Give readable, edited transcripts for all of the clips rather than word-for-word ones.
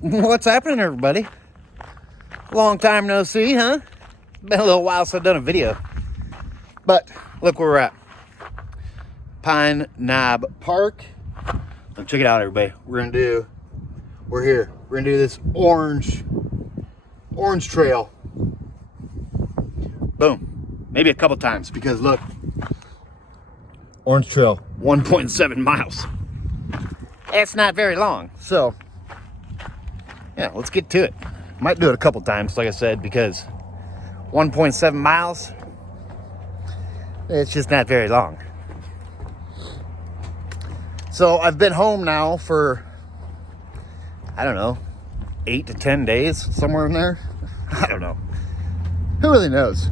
What's happening, everybody? Long time no see, huh? Been a little while since I've done a video. But look where we're at. Pine Knob Park. Look, check it out, everybody. We're here. We're gonna do this orange trail. Boom. Maybe a couple times because look. Orange Trail, 1.7 miles. It's not very long. So, yeah, let's get to it. Might do it a couple times, like I said, because 1.7 miles, it's just not very long. So I've been home now for, I don't know, 8 to 10 days, somewhere in there. I don't know. Who really knows?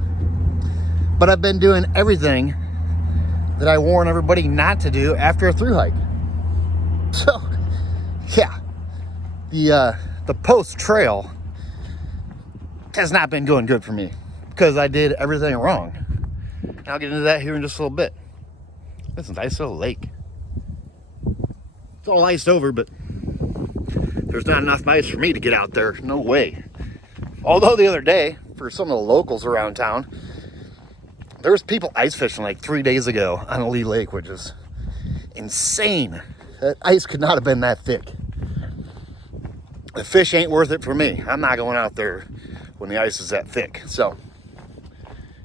But I've been doing everything that I warn everybody not to do after a thru hike. So, yeah, the post trail has not been going good for me because I did everything wrong. And I'll get into that here in just a little bit. This is a nice little lake. It's all iced over, but there's not enough ice for me to get out there. No way. Although the other day, for some of the locals around town, there was people ice fishing like 3 days ago on Lee Lake, which is insane. That ice could not have been that thick. The fish ain't worth it for me. I'm not going out there when the ice is that thick. So,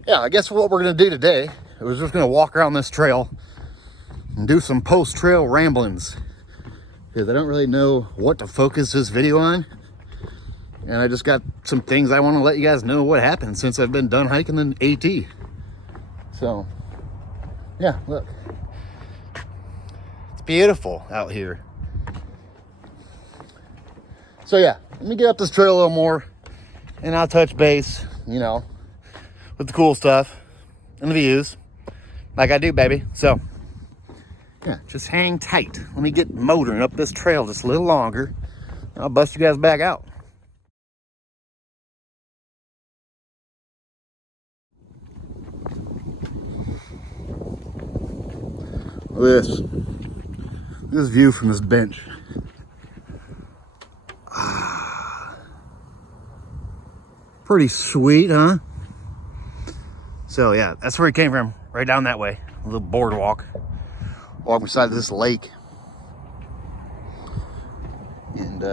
yeah, I guess what we're going to do today is just going to walk around this trail and do some post-trail ramblings. Because I don't really know what to focus this video on. And I just got some things I want to let you guys know what happened since I've been done hiking in AT. So, yeah, look. It's beautiful out here. So, yeah, let me get up this trail a little more, and I'll touch base, you know, with the cool stuff and the views, like I do, baby. So, yeah, just hang tight. Let me get motoring up this trail just a little longer. I'll bust you guys back out. Look at this view from this bench. Pretty sweet, huh? So yeah, that's where it came from, right down that way. A little boardwalk. Walking beside this lake. And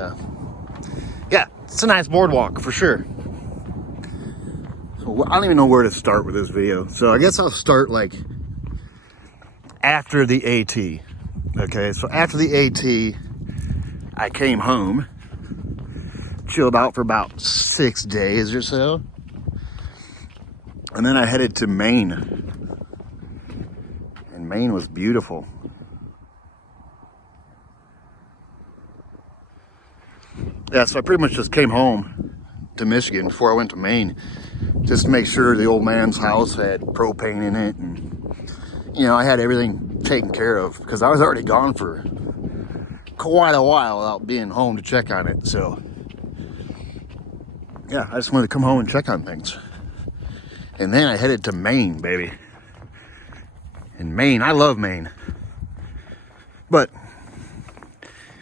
yeah, it's a nice boardwalk for sure. So I don't even know where to start with this video. So I guess I'll start like after the AT. Okay, so after the AT, I came home, chilled out for about 6 days or so, and then I headed to Maine. And Maine was beautiful. Yeah, so I pretty much just came home to Michigan before I went to Maine, just to make sure the old man's house had propane in it, and you know, I had everything taken care of because I was already gone for quite a while without being home to check on it. So, yeah, I just wanted to come home and check on things. And then I headed to Maine, baby. And Maine, I love Maine. But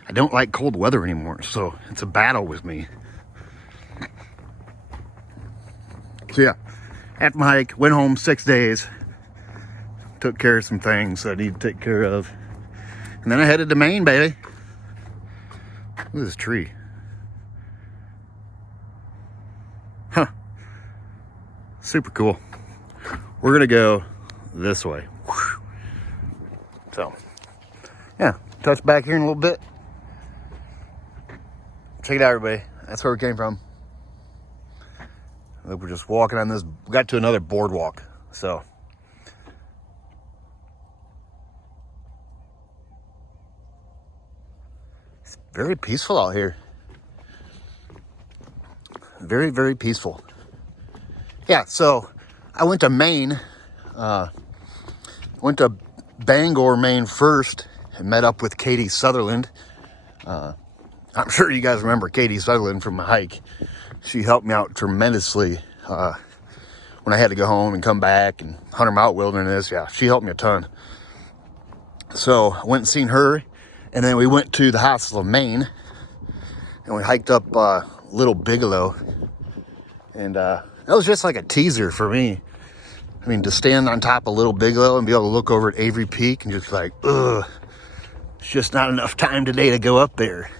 I don't like cold weather anymore, so it's a battle with me. So, yeah, after my hike, went home 6 days. Took care of some things that I need to take care of. And then I headed to Maine, baby. Look at this tree. Huh. Super cool. We're gonna go this way. So, yeah, touch back here in a little bit. Check it out, everybody. That's where we came from. Look, we're just walking on this. We got to another boardwalk, so. Very peaceful out here. Very, very peaceful. Yeah, so I went to Maine. Went to Bangor, Maine first and met up with Katie Sutherland. I'm sure you guys remember Katie Sutherland from my hike. She helped me out tremendously when I had to go home and come back and Hunter Mountain Wilderness. Yeah, she helped me a ton. So I went and seen her. And then we went to the Hostel of Maine. and we hiked up Little Bigelow, and that was just like a teaser for me. I mean, to stand on top of Little Bigelow and be able to look over at Avery Peak and just like, ugh, it's just not enough time today to go up there.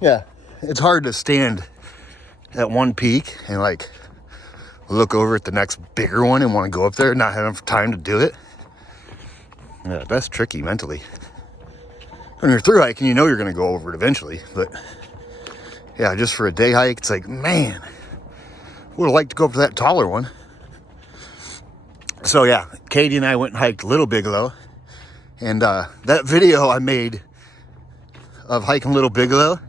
Yeah, it's hard to stand at one peak and like look over at the next bigger one and want to go up there and not have enough time to do it. Yeah, that's tricky mentally. When you're through hiking, you know you're going to go over it eventually, but yeah, just for a day hike, it's like, man, would have liked to go up to that taller one. So yeah, Katie and I went and hiked Little Bigelow, and that video I made of hiking Little Bigelow,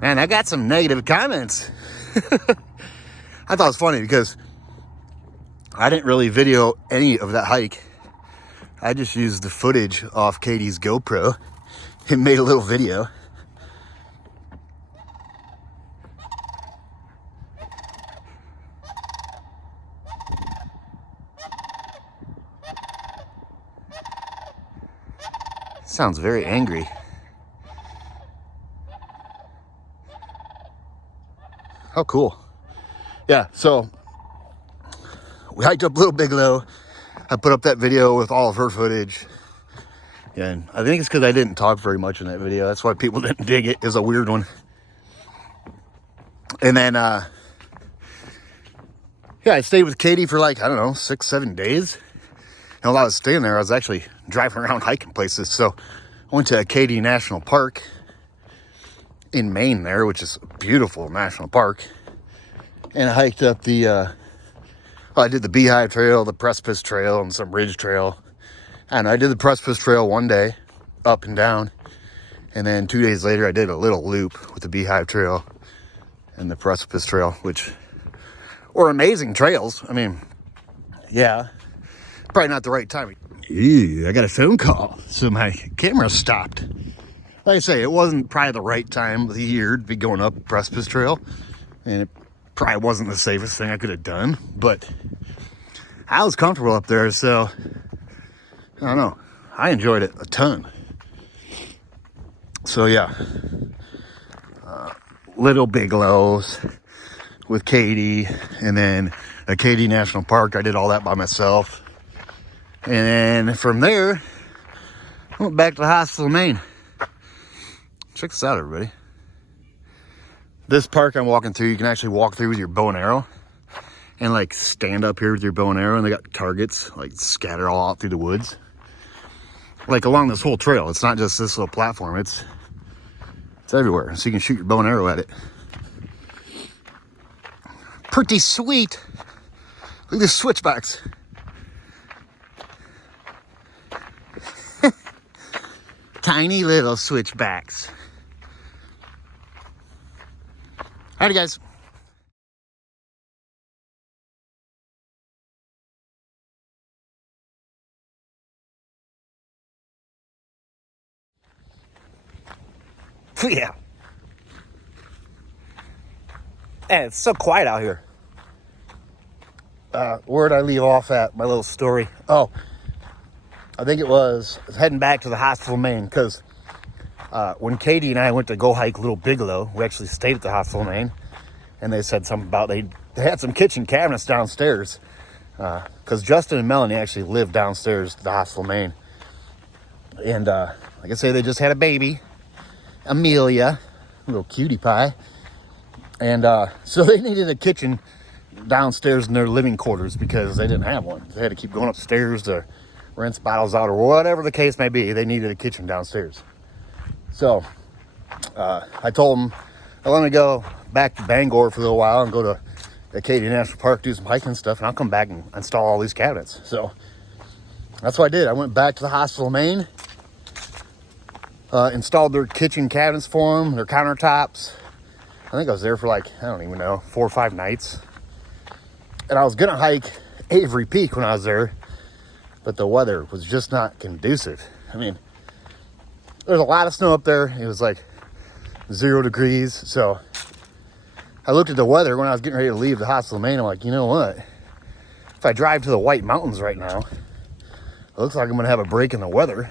man, I got some negative comments. I thought it was funny because I didn't really video any of that hike. I just used the footage off Katie's GoPro and made a little video. Sounds very angry. How cool. Yeah, so we hiked up Little Bigelow. I put up that video with all of her footage. And I think it's because I didn't talk very much in that video. That's why people didn't dig it. It was a weird one. And then, yeah, I stayed with Katie for like, I don't know, 6-7 days. And while I was staying there, I was actually driving around hiking places. So I went to Acadia National Park in Maine there, which is a beautiful national park. And I hiked up I did the Beehive Trail, the Precipice Trail, and some Ridge Trail. And I did the Precipice Trail one day, up and down. And then 2 days later, I did a little loop with the Beehive Trail and the Precipice Trail, which were amazing trails. I mean, yeah, probably not the right time. Ew, I got a phone call, so my camera stopped. Like I say, it wasn't probably the right time of the year to be going up Precipice Trail. And it probably wasn't the safest thing I could have done. But I was comfortable up there, so I don't know. I enjoyed it a ton. So yeah, Little Bigelows with Katie, and then Acadia National Park. I did all that by myself. And then from there, I went back to the Hostel, Maine. Check this out, everybody. This park I'm walking through, you can actually walk through with your bow and arrow and like stand up here with your bow and arrow, and they got targets like scattered all out through the woods. Like along this whole trail. It's not just this little platform. It's everywhere. So you can shoot your bow and arrow at it. Pretty sweet. Look at these switchbacks. Tiny little switchbacks. Alrighty, guys. Yeah. And it's so quiet out here. Where'd I leave off at? My little story. Oh, I think I was heading back to the Hostel, Maine, because when Katie and I went to go hike Little Bigelow, we actually stayed at the Hostel, Maine, and they said something about they had some kitchen cabinets downstairs, because Justin and Melanie actually live downstairs at the Hostel, Maine, and like I say, they just had a baby, Amelia, a little cutie pie, and so they needed a kitchen downstairs in their living quarters because they didn't have one. They had to keep going upstairs to rinse bottles out or whatever the case may be. They needed a kitchen downstairs. So I told them I want to go back to Bangor for a little while and go to Acadia National Park, do some hiking stuff, and I'll come back and install all these cabinets. So that's what I did. I went back to the Hostel, Maine, installed their kitchen cabinets for them, their countertops. I think I was there for like, I don't even know, 4 or 5 nights. And I was going to hike Avery Peak when I was there, but the weather was just not conducive. I mean, there's a lot of snow up there. It was like 0 degrees. So I looked at the weather when I was getting ready to leave the Hostel, Maine. I'm like, you know what? If I drive to the White Mountains right now, it looks like I'm going to have a break in the weather.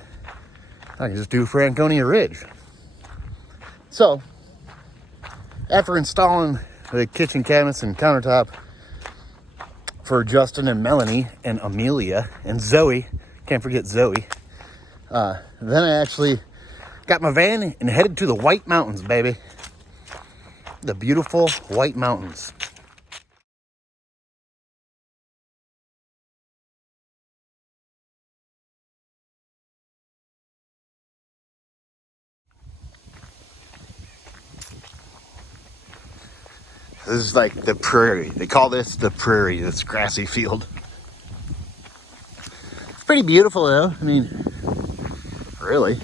I can just do Franconia Ridge. So, after installing the kitchen cabinets and countertop for Justin and Melanie and Amelia and Zoe, can't forget Zoe, then I actually got my van and headed to the White Mountains, baby. The beautiful White Mountains. This is like the prairie. They call this the prairie, this grassy field. It's pretty beautiful though. I mean, really.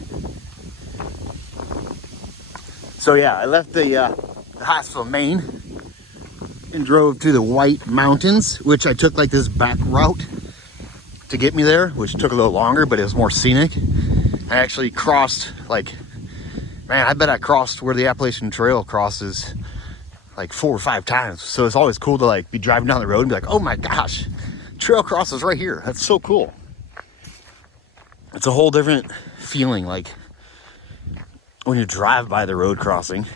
So yeah, I left the Hostel, Maine, and drove to the White Mountains, which I took like this back route to get me there, which took a little longer, but it was more scenic. I actually crossed, like, man, I bet I crossed where the Appalachian Trail crosses like 4 or 5 times. So it's always cool to like be driving down the road and be like, oh my gosh, trail crosses right here. That's so cool. It's a whole different feeling, like when you drive by the road crossing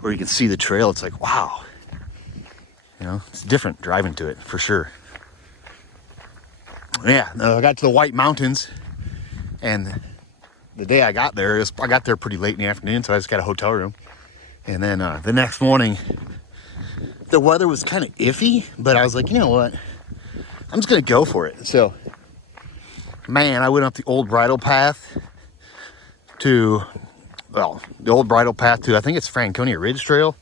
where you can see the trail. It's like, wow, you know, it's different driving to it for sure. Yeah, I got to the White Mountains, and the day I got there, I got there pretty late in the afternoon, so I just got a hotel room. And then the next morning, the weather was kind of iffy, but I was like, you know what? I'm just going to go for it. So, man, I went up the old bridle path to, well, the old bridle path to, I think it's Franconia Ridge Trail,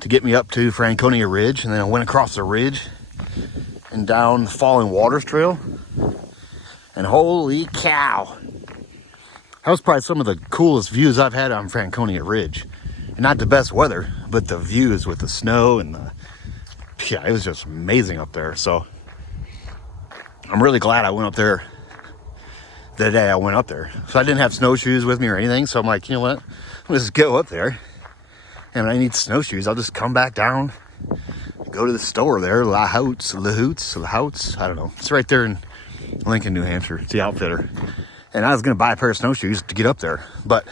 to get me up to Franconia Ridge. And then I went across the ridge and down the Falling Waters Trail. And holy cow, that was probably some of the coolest views I've had on Franconia Ridge. And not the best weather, but the views with the snow and the, yeah, it was just amazing up there. So I'm really glad I went up there the day I went up there. So I didn't have snowshoes with me or anything. So I'm like, you know what? I'll just go up there. And when I need snowshoes, I'll just come back down, go to the store there, Lahouts, I don't know. It's right there in Lincoln, New Hampshire. It's the Outfitter. And I was going to buy a pair of snowshoes to get up there. But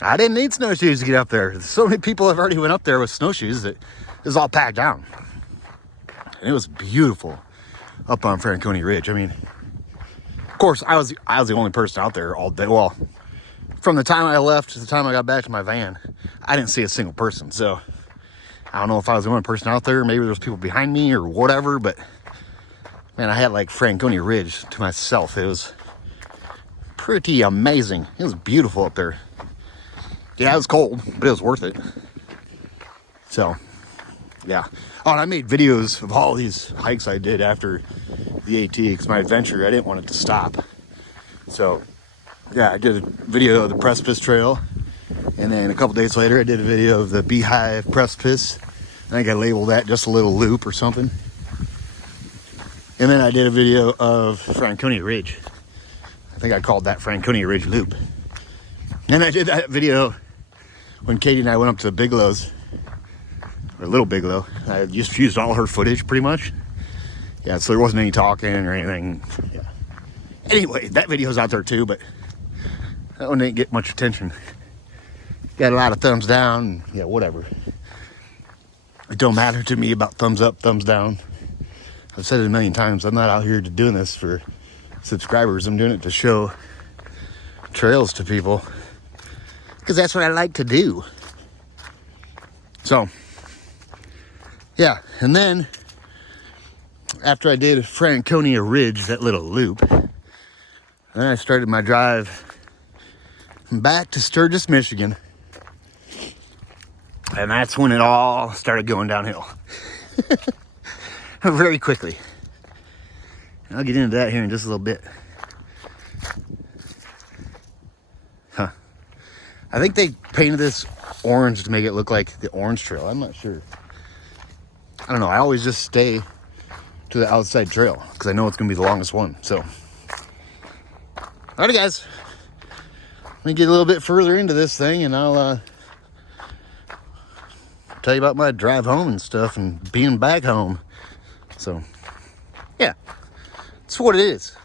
I didn't need snowshoes to get up there. So many people have already went up there with snowshoes that it was all packed down. And it was beautiful up on Franconia Ridge. I mean, of course, I was the only person out there all day. Well, from the time I left to the time I got back to my van, I didn't see a single person. So I don't know if I was the only person out there. Maybe there was people behind me or whatever. But man, I had like Franconia Ridge to myself. It was pretty amazing. It was beautiful up there. Yeah, it was cold, but it was worth it. So, yeah. Oh, and I made videos of all these hikes I did after the AT, because my adventure, I didn't want it to stop. So, yeah, I did a video of the Precipice Trail, and then a couple days later, I did a video of the Beehive Precipice. I think I labeled that just a little loop or something. And then I did a video of Franconia Ridge. I think I called that Franconia Ridge Loop. And I did that video when Katie and I went up to the Bigelow's, or Little Bigelow. I just used all her footage pretty much. Yeah, so there wasn't any talking or anything. Yeah. Anyway, that video's out there too, but that one didn't get much attention. Got a lot of thumbs down. Yeah, whatever. It don't matter to me about thumbs up, thumbs down. I've said it a million times. I'm not out here doing this for subscribers. I'm doing it to show trails to people, because that's what I like to do. So, yeah, and then after I did Franconia Ridge, that little loop, then I started my drive back to Sturgis, Michigan, and that's when it all started going downhill. Very quickly. And I'll get into that here in just a little bit. I think they painted this orange to make it look like the Orange Trail. I'm not sure. I don't know. I always just stay to the outside trail because I know it's going to be the longest one. So, alrighty, guys. Let me get a little bit further into this thing, and I'll tell you about my drive home and stuff and being back home. So, yeah, that's what it is.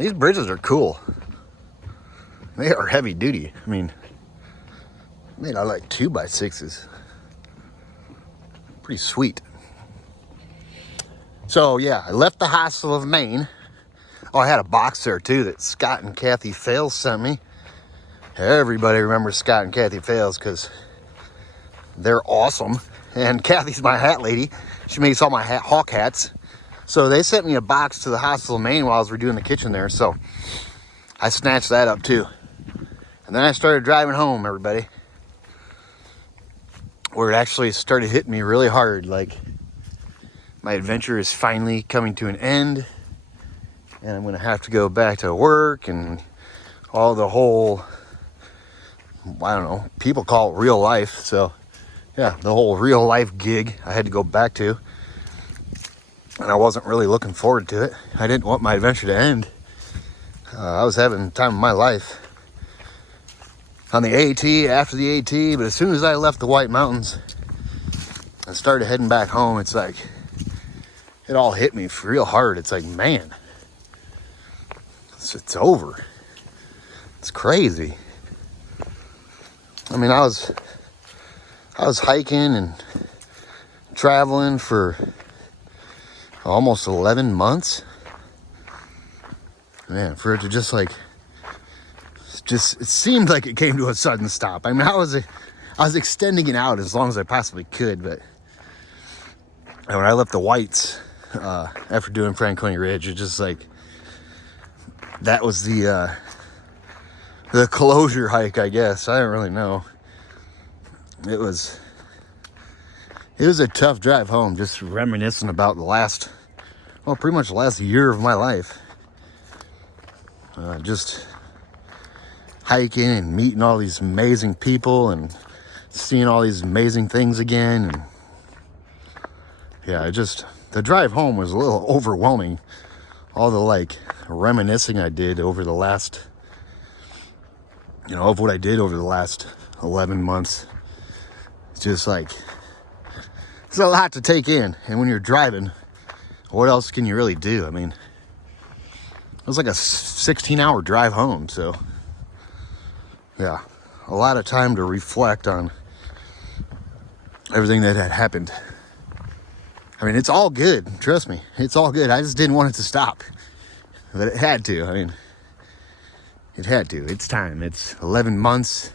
These bridges are cool. They are heavy duty. I mean, made out of like 2x6s. Pretty sweet. So yeah, I left the Hostel of Maine. Oh, I had a box there too that Scott and Kathy Fales sent me. Everybody remembers Scott and Kathy Fales because they're awesome. And Kathy's my hat lady. She makes all my hawk hats. So they sent me a box to the Hostel of Maine while I was redoing the kitchen there. So I snatched that up too. And then I started driving home, everybody. Where it actually started hitting me really hard. Like, my adventure is finally coming to an end. And I'm going to have to go back to work and all the whole, I don't know, people call it real life. So, yeah, the whole real life gig I had to go back to. And I wasn't really looking forward to it. I didn't want my adventure to end. I was having the time of my life on the AT, after the AT, but as soon as I left the White Mountains and started heading back home, it's like, it all hit me real hard. It's like, man, it's over. It's crazy. I mean, I was hiking and traveling for almost 11 months. Man, for it to just like, it seemed like it came to a sudden stop. I mean, I was extending it out as long as I possibly could, but when I left the Whites, after doing Franconia Ridge, it just like, that was the closure hike, I guess. I don't really know. It was a tough drive home, just reminiscing about pretty much the last year of my life. Just hiking and meeting all these amazing people and seeing all these amazing things again. And yeah, the drive home was a little overwhelming. All the like reminiscing I did over the last, of what I did over the last 11 months. It's just like, it's a lot to take in. And when you're driving, what else can you really do? I mean, it was like a 16-hour drive home. So yeah, a lot of time to reflect on everything that had happened. I mean, it's all good. Trust me, it's all good. I just didn't want it to stop. But it had to. I mean, it had to. It's time. It's 11 months.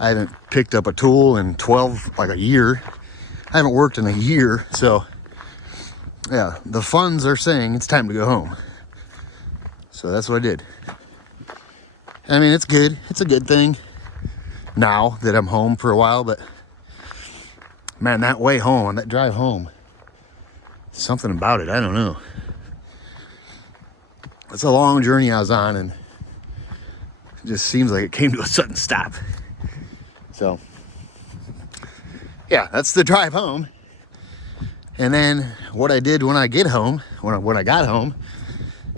I haven't picked up a tool in a year. I haven't worked in a year. So, yeah, the funds are saying it's time to go home. So that's what I did. I mean, it's good. It's a good thing now that I'm home for a while. But, man, that way home, that drive home, something about it. I don't know. It's a long journey I was on, and it just seems like it came to a sudden stop. So, yeah, that's the drive home. And then what I did when I got home,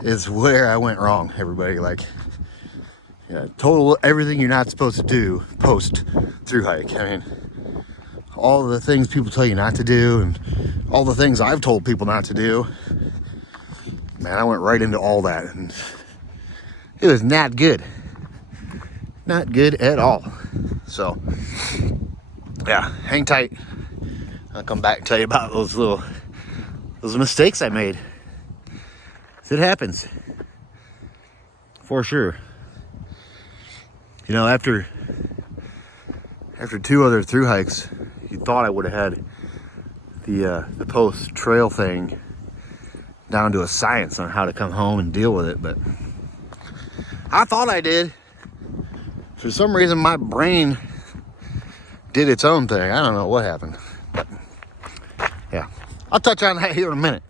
is where I went wrong, everybody. Like, yeah, total everything you're not supposed to do post through hike. I mean, all the things people tell you not to do, and all the things I've told people not to do. Man, I went right into all that, and it was not good. Not good at all. So, yeah, hang tight. I'll come back and tell you about those mistakes I made. It happens. For sure. After 2 other through hikes, you thought I would have had the post trail thing down to a science on how to come home and deal with it, but I thought I did. For some reason, my brain did its own thing. I don't know what happened, but yeah, I'll touch on that here in a minute.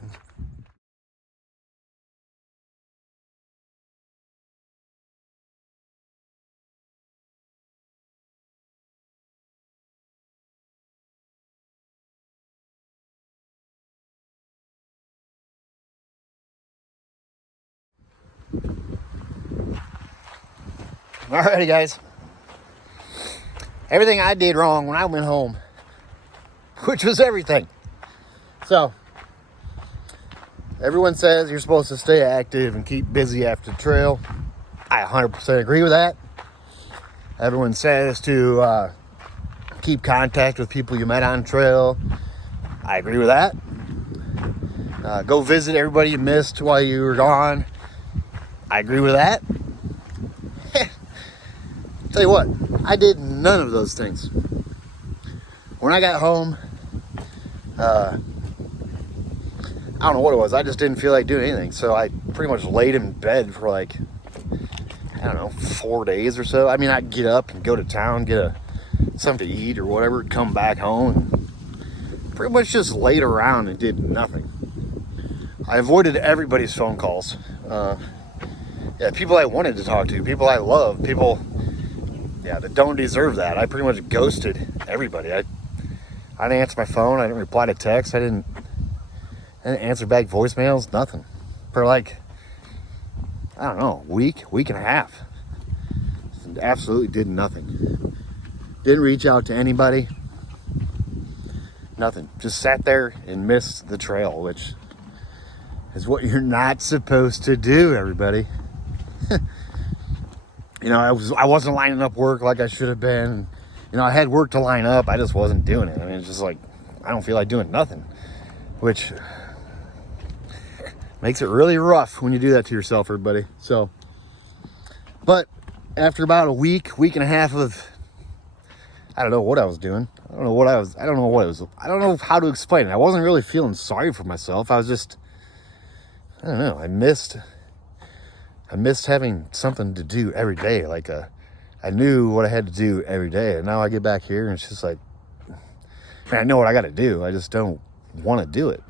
Alrighty, guys. Everything I did wrong when I went home, which was everything. So, Everyone says you're supposed to stay active and keep busy after the trail. I 100% agree with that. Everyone says to keep contact with people you met on trail. I agree with that. Go visit everybody you missed while you were gone. I agree with that. Tell you what, I did none of those things. When I got home, I don't know what it was. I just didn't feel like doing anything. So I pretty much laid in bed for like, I don't know, 4 days or so. I mean, I'd get up and go to town, get something to eat or whatever, come back home, and pretty much just laid around and did nothing. I avoided everybody's phone calls. People I wanted to talk to, people I love, people, that don't deserve that. I pretty much ghosted everybody. I didn't answer my phone. I didn't reply to texts. I didn't answer back voicemails, nothing. For like, I don't know, week and a half. Absolutely did nothing. Didn't reach out to anybody. Nothing. Just sat there and missed the trail, which is what you're not supposed to do, everybody. I wasn't lining up work like I should have been. I had work to line up. I just wasn't doing it. I mean, it's just like, I don't feel like doing nothing, which makes it really rough when you do that to yourself, everybody. So, but after about a week and a half of, I don't know what I was doing. I don't know how to explain it. I wasn't really feeling sorry for myself. I was just, I don't know. I missed having something to do every day. Like, I knew what I had to do every day. And now I get back here and it's just like, man, I know what I got to do. I just don't want to do it.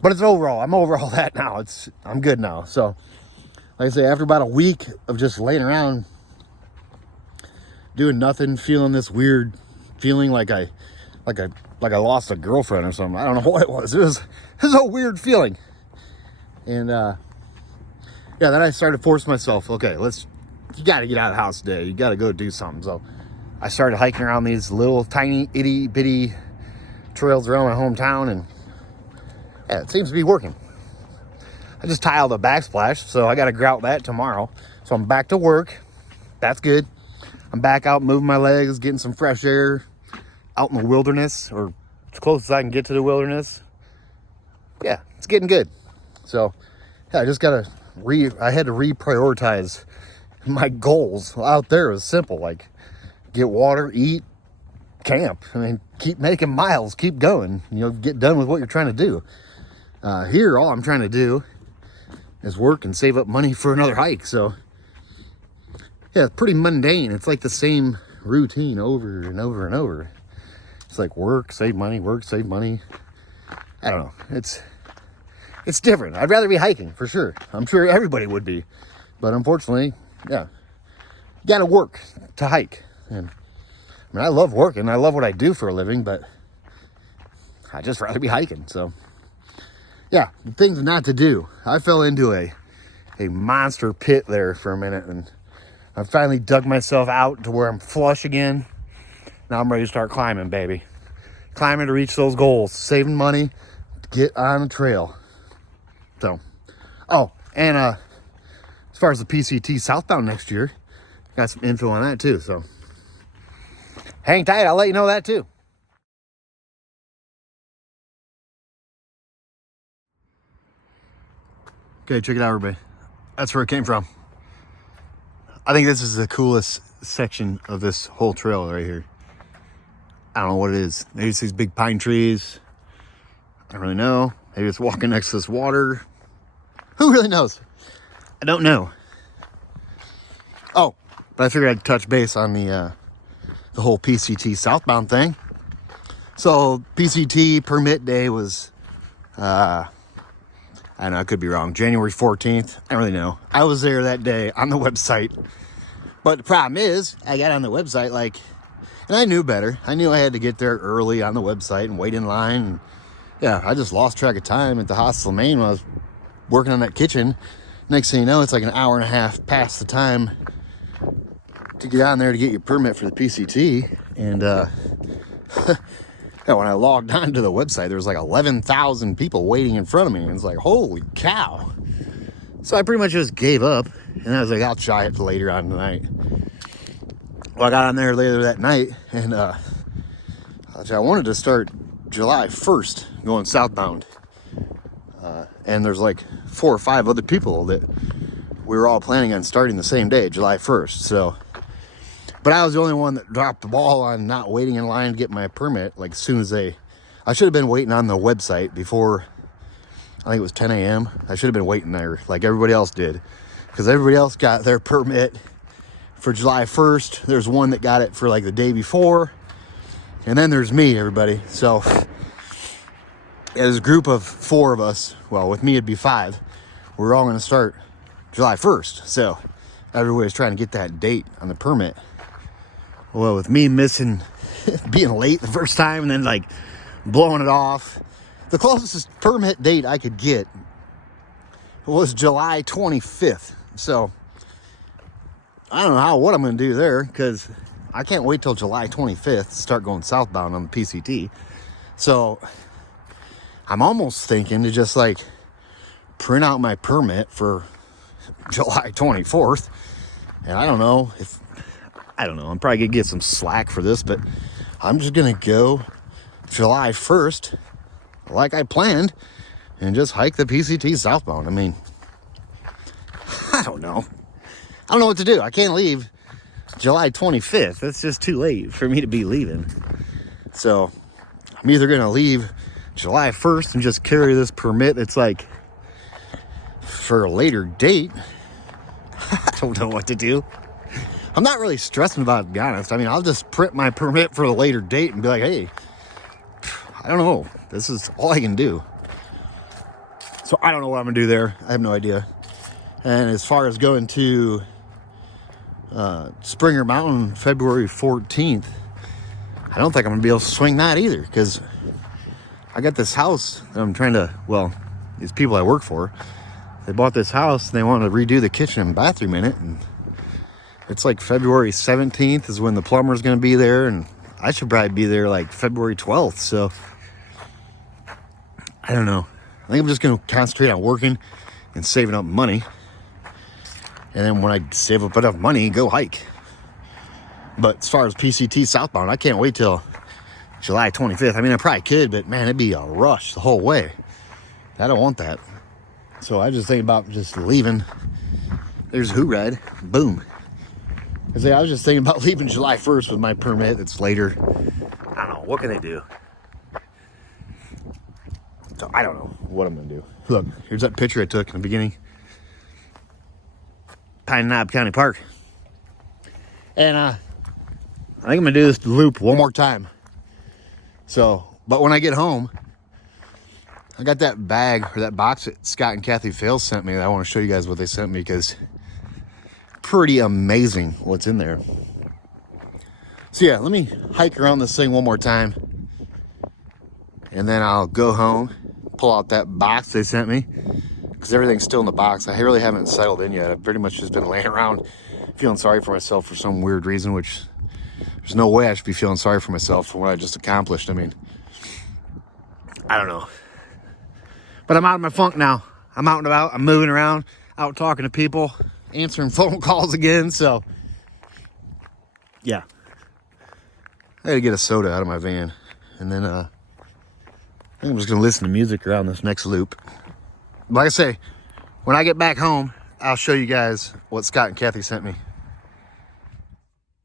But I'm over all that now. I'm good now. So, like I say, after about a week of just laying around, doing nothing, feeling this weird feeling like I lost a girlfriend or something. I don't know what it was. It was a weird feeling. And, then I started to force myself, okay, you got to get out of the house today. You got to go do something. So I started hiking around these little tiny itty bitty trails around my hometown, and it seems to be working. I just tiled a backsplash, so I got to grout that tomorrow. So I'm back to work. That's good. I'm back out moving my legs, getting some fresh air out in the wilderness, or as close as I can get to the wilderness. Yeah, it's getting good. So I just got to I had to reprioritize my goals out there. It was simple, like get water, eat, camp. I mean, keep making miles, keep going, get done with what you're trying to do. Here, all I'm trying to do is work and save up money for another hike. So yeah, it's pretty mundane. It's like the same routine over and over and over. It's like work, save money, work, save money. I don't know. It's different. I'd rather be hiking, for sure. I'm sure everybody would be. But unfortunately, you got to work to hike. And I mean, I love working. I love what I do for a living, but I'd just rather be hiking. So, things not to do. I fell into a monster pit there for a minute, and I finally dug myself out to where I'm flush again. Now I'm ready to start climbing, baby. Climbing to reach those goals. Saving money, get on the trail. So, and as far as the PCT southbound next year, got some info on that too. So, hang tight. I'll let you know that too. Okay, check it out, everybody. That's where it came from. I think this is the coolest section of this whole trail right here. I don't know what it is. Maybe it's these big pine trees. I don't really know. Maybe it's walking next to this water. Who really knows? I don't know. Oh, but I figured I'd touch base on the whole PCT southbound thing. So PCT permit day was, I don't know, I could be wrong, January 14th. I don't really know. I was there that day on the website. But the problem is, I got on the website and I knew better. I knew I had to get there early on the website and wait in line. And I just lost track of time at the Hostel, Maine when I was working on that kitchen. Next thing you know, it's like an hour and a half past the time to get on there to get your permit for the PCT. And Yeah, when I logged onto the website, there was like 11,000 people waiting in front of me. And it's like, holy cow. So I pretty much just gave up. And I was like, I'll try it later on tonight. Well, I got on there later that night. And I wanted to start July 1st going southbound. And there's like 4 or 5 other people that we were all planning on starting the same day, July 1st. So, but I was the only one that dropped the ball on not waiting in line to get my permit. Like as soon as I should have been waiting on the website before, I think it was 10 a.m. I should have been waiting there like everybody else did, because everybody else got their permit for July 1st. There's one that got it for like the day before. And then there's me, everybody. So as a group of 4 of us, well, with me it'd be 5, we're all going to start July 1st. So everybody's trying to get that date on the permit. Well, with me missing, being late the first time and then like blowing it off, the closest permit date I could get was July 25th. So I don't know what I'm going to do there, because I can't wait till July 25th to start going southbound on the PCT. So I'm almost thinking to just like print out my permit for July 24th. And I don't know, I'm probably gonna get some slack for this, but I'm just gonna go July 1st like I planned and just hike the PCT southbound. I mean, I don't know what to do. I can't leave July 25th. That's just too late for me to be leaving. So I'm either gonna leave July 1st and just carry this permit that's like for a later date. I don't know what to do. I'm not really stressing about it, to be honest. I mean, I'll just print my permit for a later date and be like, hey, I don't know. This is all I can do. So I don't know what I'm gonna do there. I have no idea. And as far as going to Springer Mountain February 14th, I don't think I'm gonna be able to swing that either, because I got this house that I'm trying to, well, these people I work for, they bought this house and they want to redo the kitchen and bathroom in it. And it's like February 17th is when the plumber's going to be there. And I should probably be there like February 12th. So I don't know. I think I'm just going to concentrate on working and saving up money. And then when I save up enough money, go hike. But as far as PCT southbound, I can't wait till July 25th. I mean, I probably could, but man, it'd be a rush the whole way. I don't want that. So I just think about just leaving. There's Who Red. Boom. I was just thinking about leaving July 1st with my permit that's later. I don't know. What can they do? So I don't know what I'm going to do. Look, here's that picture I took in the beginning. Pine Knob County Park. And I think I'm going to do this loop one more time. So, but when I get home, I got that bag or that box that Scott and Kathy Fales sent me. I want to show you guys what they sent me, because pretty amazing what's in there. So yeah, let me hike around this thing one more time, and then I'll go home, pull out that box they sent me, because everything's still in the box. I really haven't settled in yet. I've pretty much just been laying around feeling sorry for myself for some weird reason, which there's no way I should be feeling sorry for myself for what I just accomplished. I mean, I don't know. But I'm out of my funk now. I'm out and about. I'm moving around, out talking to people, answering phone calls again. So, yeah. I gotta get a soda out of my van. And then I think I'm just gonna listen to music around this next loop. Like I say, when I get back home, I'll show you guys what Scott and Kathy sent me.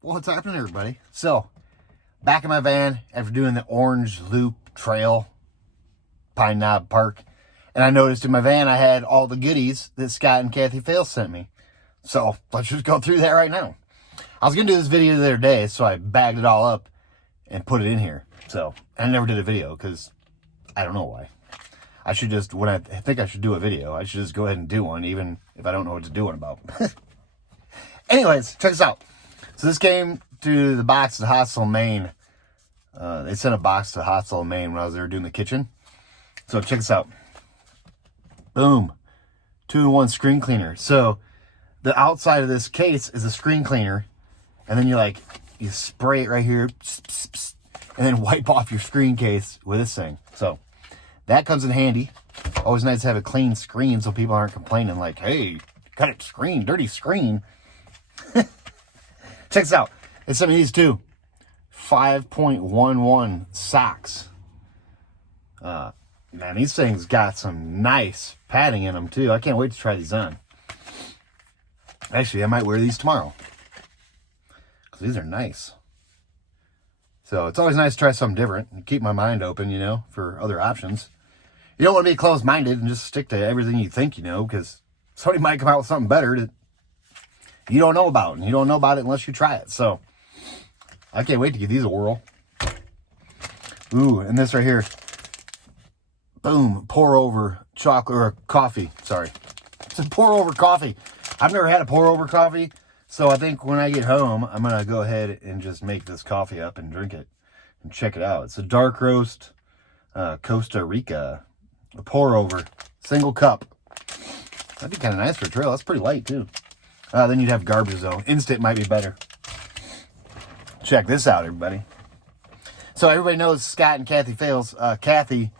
Well, what's happening, everybody? So, back in my van after doing the Orange Loop Trail, Pine Knob Park. And I noticed in my van I had all the goodies that Scott and Kathy Fales sent me. So let's just go through that right now. I was going to do this video the other day, so I bagged it all up and put it in here. So I never did a video because I don't know why. I should just, when I think I should do a video, I should just go ahead and do one, even if I don't know what to do one about. Anyways, check this out. So this came to the box at Hostel, Maine. They sent a box to Hostel, Maine when I was there doing the kitchen. So check this out. Boom. 2-in-1 screen cleaner. So the outside of this case is a screen cleaner. And then you spray it right here. Pss, pss, pss, and then wipe off your screen case with this thing. So that comes in handy. Always nice to have a clean screen so people aren't complaining like, hey, got a screen, dirty screen. Check this out. It's some of these too. 5.11 socks. Man, these things got some nice padding in them too. I can't wait to try these on. Actually, I might wear these tomorrow, because these are nice. So it's always nice to try something different and keep my mind open, you know, for other options. You don't want to be closed-minded and just stick to everything you think you know, because somebody might come out with something better that you don't know about, and you don't know about it unless you try it. So I can't wait to give these a whirl. Ooh, and this right here. Boom, pour over chocolate or coffee. Sorry. It's a pour over coffee. I've never had a pour over coffee, so I think when I get home, I'm going to go ahead and just make this coffee up and drink it and check it out. It's a dark roast Costa Rica, a pour over, single cup. That'd be kind of nice for a trail. That's pretty light too. Then you'd have garbage though. Instant might be better. Check this out, everybody. So everybody knows Scott and Kathy Fails. Kathy,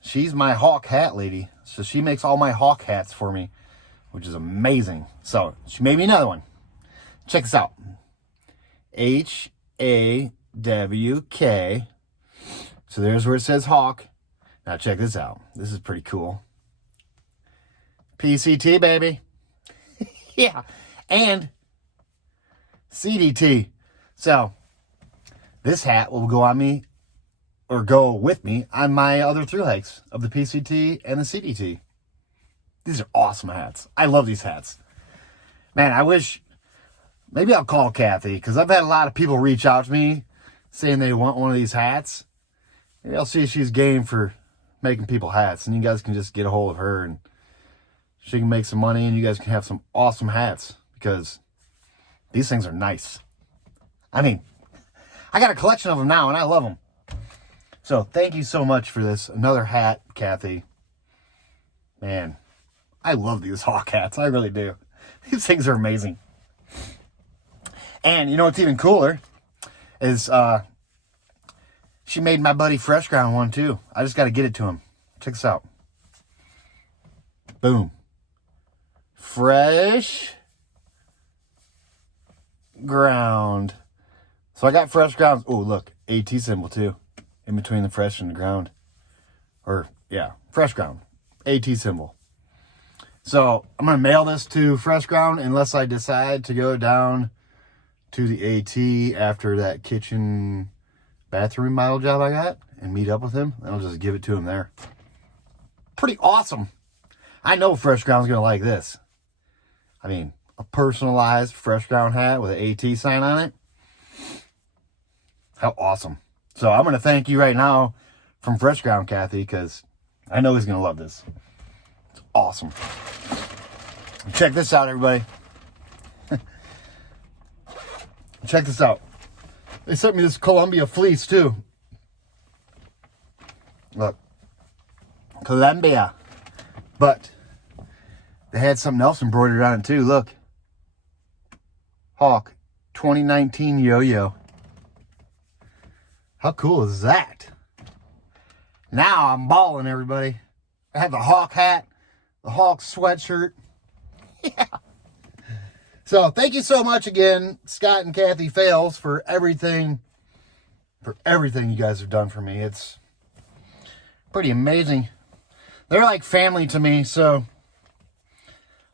she's my hawk hat lady. So she makes all my hawk hats for me, which is amazing. So she made me another one. Check this out. H-A-W-K. So there's where it says hawk. Now check this out. This is pretty cool. PCT, baby. Yeah. And CDT. So this hat will go on me, or go with me on my other thru hikes of the PCT and the CDT. These are awesome hats. I love these hats. Man, I wish, maybe I'll call Kathy, because I've had a lot of people reach out to me saying they want one of these hats. Maybe I'll see if she's game for making people hats, and you guys can just get a hold of her, and she can make some money, and you guys can have some awesome hats, because these things are nice. I mean, I got a collection of them now, and I love them. So thank you so much for this. Another hat, Kathy. Man, I love these hawk hats. I really do. These things are amazing. And you know what's even cooler is she made my buddy Fresh Ground one too. I just got to get it to him. Check this out. Boom. Fresh Ground. So I got Fresh Ground. Oh, look. AT symbol too. In between the fresh and the ground. Or, yeah. Fresh Ground. AT symbol. So I'm going to mail this to Fresh Ground unless I decide to go down to the AT after that kitchen bathroom remodel job I got and meet up with him. Then I'll just give it to him there. Pretty awesome. I know Fresh Ground's going to like this. I mean, a personalized Fresh Ground hat with an AT sign on it. How awesome. So I'm going to thank you right now from Fresh Ground, Kathy, because I know he's going to love this. It's awesome. Check this out, everybody. Check this out. They sent me this Columbia fleece, too. Look. Columbia. But they had something else embroidered on it, too. Look. Hawk 2019 Yo-Yo. How cool is that? Now I'm balling, everybody. I have the Hawk hat, the Hawk sweatshirt. Yeah. So thank you so much again, Scott and Kathy Fails, for everything you guys have done for me. It's pretty amazing. They're like family to me, so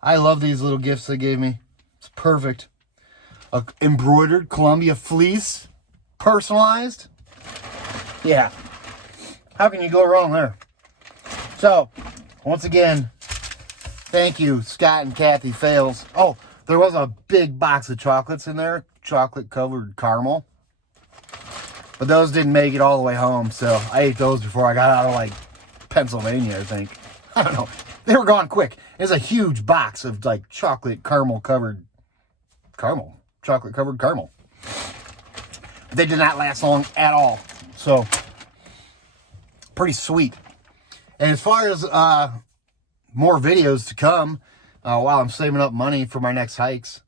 I love these little gifts they gave me. It's perfect. A embroidered Columbia fleece, personalized. Yeah. How can you go wrong there? So, once again, thank you, Scott and Kathy Fails. Oh, there was a big box of chocolates in there. Chocolate-covered caramel. But those didn't make it all the way home, so I ate those before I got out of, like, Pennsylvania, I think. I don't know. They were gone quick. It was a huge box of, like, chocolate caramel-covered caramel. Chocolate-covered caramel. But they did not last long at all. So, pretty sweet. And as far as more videos to come, while I'm saving up money for my next hikes,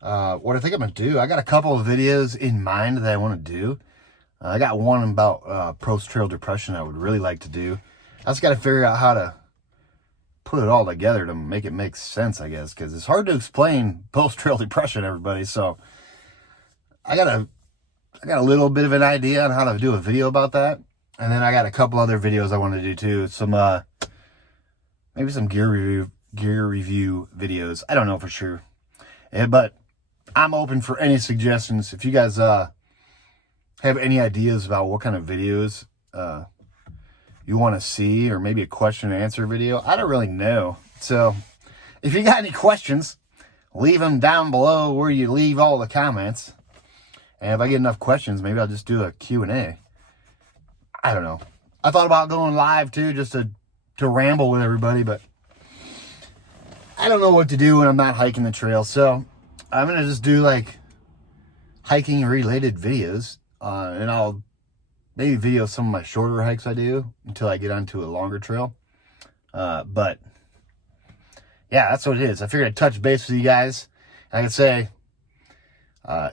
what I think I'm going to do, I got a couple of videos in mind that I want to do. I got one about post-trail depression I would really like to do. I just got to figure out how to put it all together to make it make sense, I guess, because it's hard to explain post-trail depression, everybody. So I got a little bit of an idea on how to do a video about that. And then I got a couple other videos I want to do too. Some maybe some gear review videos. I don't know for sure. But I'm open for any suggestions. If you guys have any ideas about what kind of videos you want to see, or maybe a question and answer video, I don't really know. So if you got any questions, leave them down below where you leave all the comments. And if I get enough questions, maybe I'll just do a Q&A. I don't know. I thought about going live too, just to ramble with everybody, but I don't know what to do when I'm not hiking the trail. So I'm going to just do like hiking related videos, and I'll maybe video some of my shorter hikes I do until I get onto a longer trail. But yeah, that's what it is. I figured I'd touch base with you guys. I could say,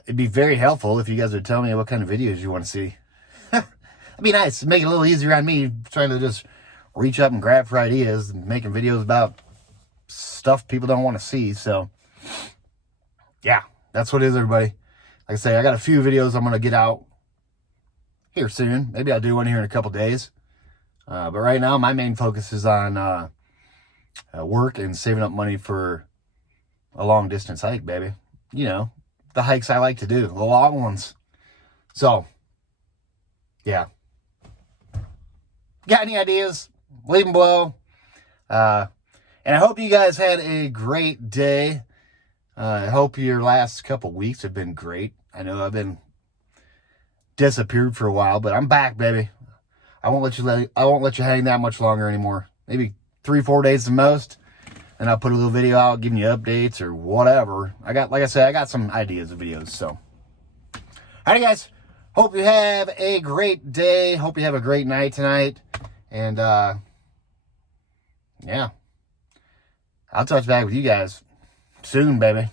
it'd be very helpful if you guys would tell me what kind of videos you want to see. It'd be nice. It'd make it a little easier on me trying to just reach up and grab for ideas and making videos about stuff people don't want to see. So yeah, that's what it is, everybody. Like I say, I got a few videos I'm going to get out here soon. Maybe I'll do one here in a couple days. But right now, my main focus is on work and saving up money for a long distance hike, baby. You know, the hikes I like to do, the long ones. So, yeah. Got any ideas? Leave them below. And I hope you guys had a great day. I hope your last couple weeks have been great. I know I've been disappeared for a while, but I'm back, baby. I won't let you hang that much longer anymore. Maybe 3-4 days the most. And I'll put a little video out giving you updates or whatever. Like I said, I got some ideas of videos. So, alright, guys. Hope you have a great day. Hope you have a great night tonight. And yeah, I'll touch back with you guys soon, baby.